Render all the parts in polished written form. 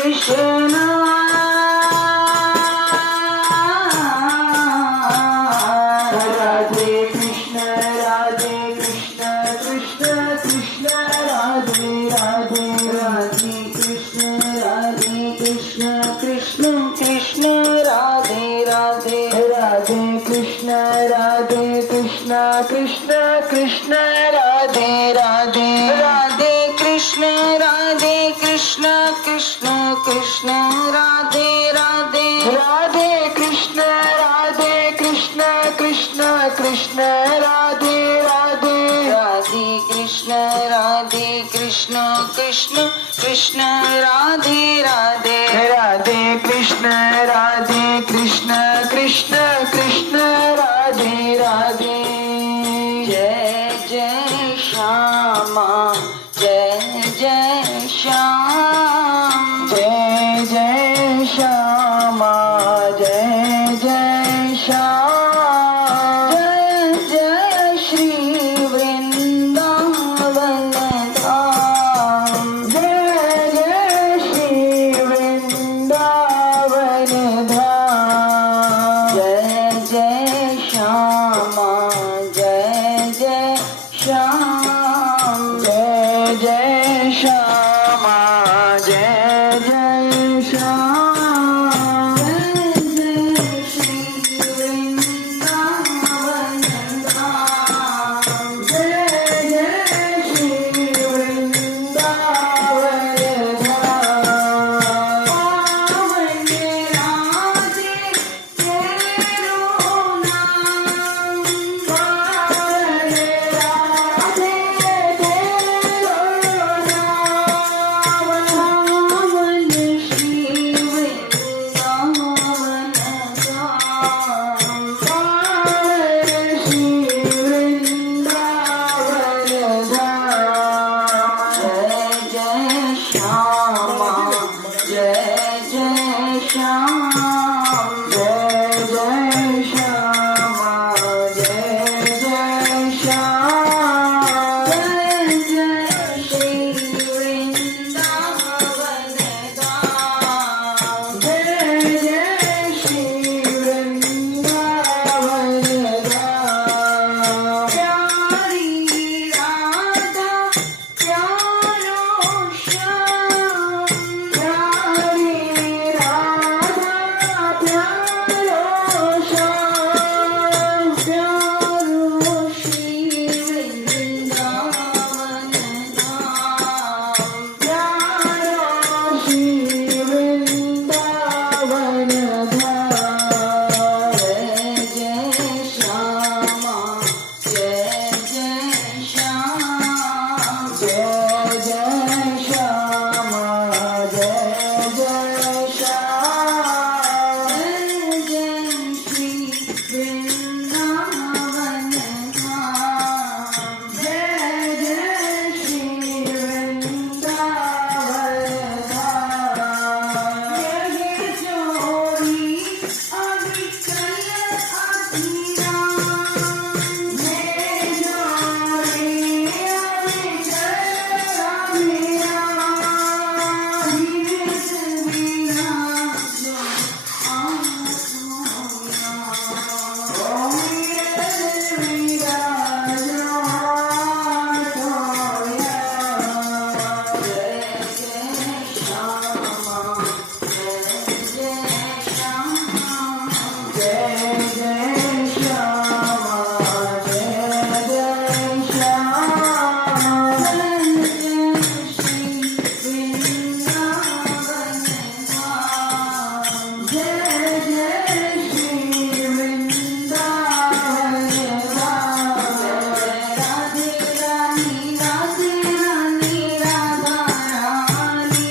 Krishna Radhe Krishna Radhe Krishna Krishna Krishna Radhe Radhe Radhe Krishna Radhe Krishna Krishna Krishna Radhe Radhe Radhe Krishna Radhe Krishna Krishna Krishna Radhe Radhe Radhe Krishna Radhe Krishna Krishna Krishna Radhe Radhe Radhe Krishna Radhe Krishna Krishna Krishna Radhe Radhe Radhe Krishna Radhe Krishna Krishna Krishna Radhe Radhe Radhe Krishna Radhe Krishna Krishna Krishna Radhe Radhe Jai Jai Shama Jai Jai Sham Jai Jai Shama Jai Jai Sham Jai Jai Shri Vrindavan Dham Jai Jai Shri Vrindavan Dham Jai Jai Shama Jai Jai Sham Jai Jai Shama Jai Jai Sham Jai Jai Shri Vrindavan Dham Jai Jai Shri Vrindavan Dham Pavan Radhe Tero Naam Pavan Radhe Tero Naam Pavan Shri Vrindavan Dham Pavan Shri Vrindavan Dham Jai Jai Shama Jai Jai Sham Jai Jai Shama Jai Jai Sham Jai Jai Shri Vrindavan Dham Jai Jai Shri Vrindavan Dham Pyari Radha Pyaro Shyam Pyari Radha Pyaro Shyam Pyaro Shri Vrindavan Dham Pyaro Shri Vrindavan Dham Jai Jai Shama Jai Jai Sham Jai Jai Shama Jai Jai Sham Jai Jai Shri Vrindavan Dham Jai Jai Shri Vrindavan Dham Jai Chori Abhikal Abhiram Jai Chori Abhikal Abhiram Vivis Vinaso Om Vivis Vinaso Jai Jai Shama Jai Jai Shama Jai Jai Shama Jai Jai Shama Jai Jai Shri Vrindavan Dham Jai Jai Shri Vrindavan Dham Radhe Rani Radhe Rani Radha Rani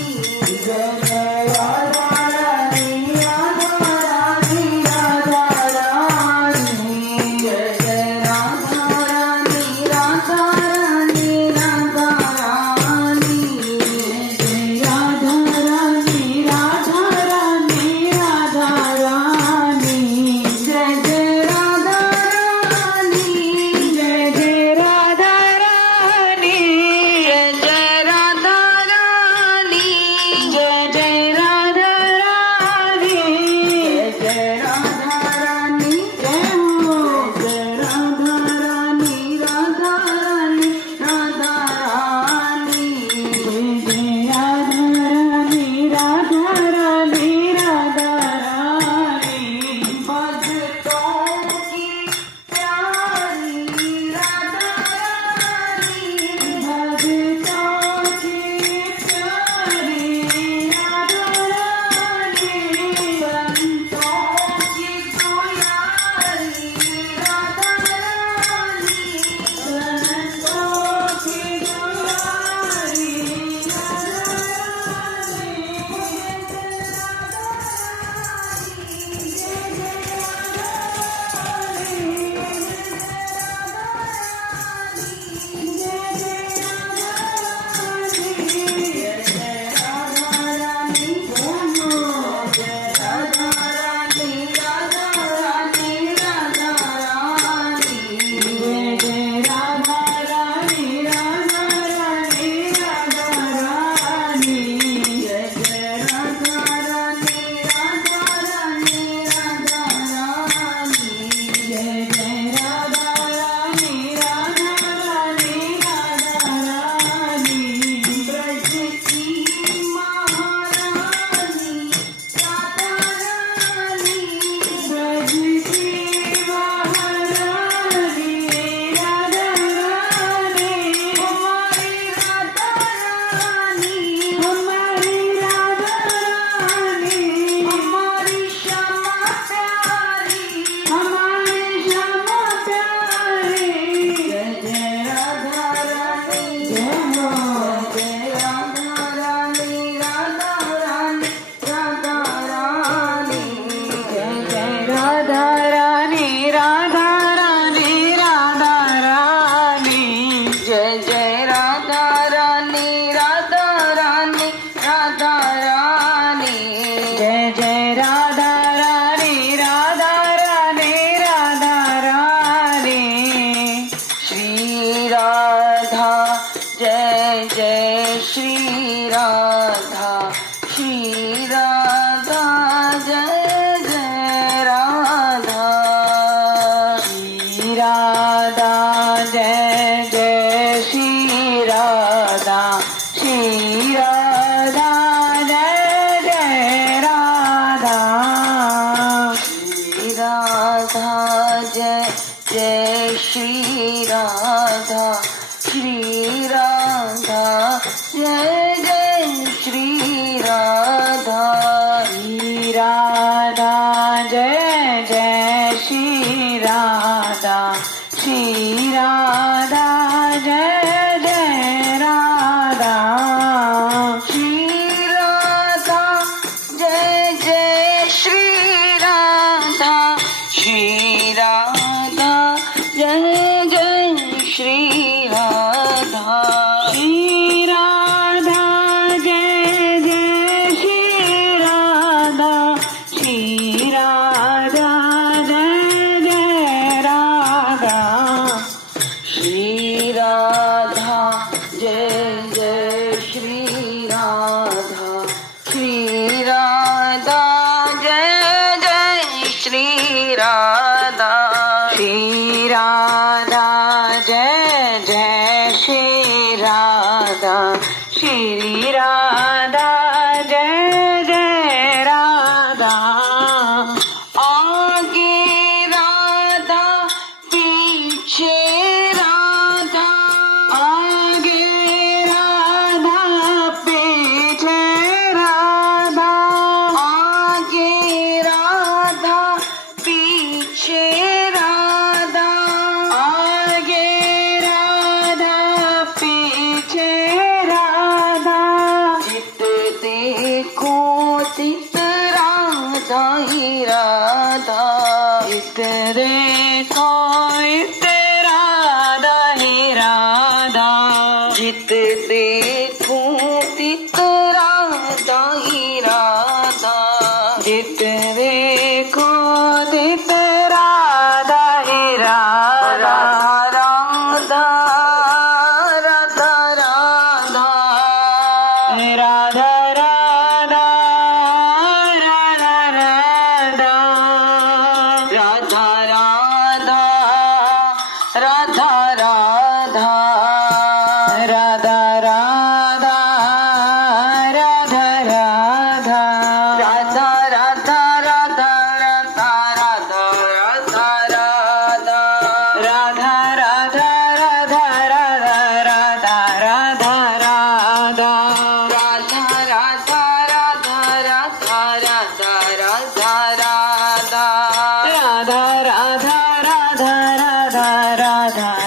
Radha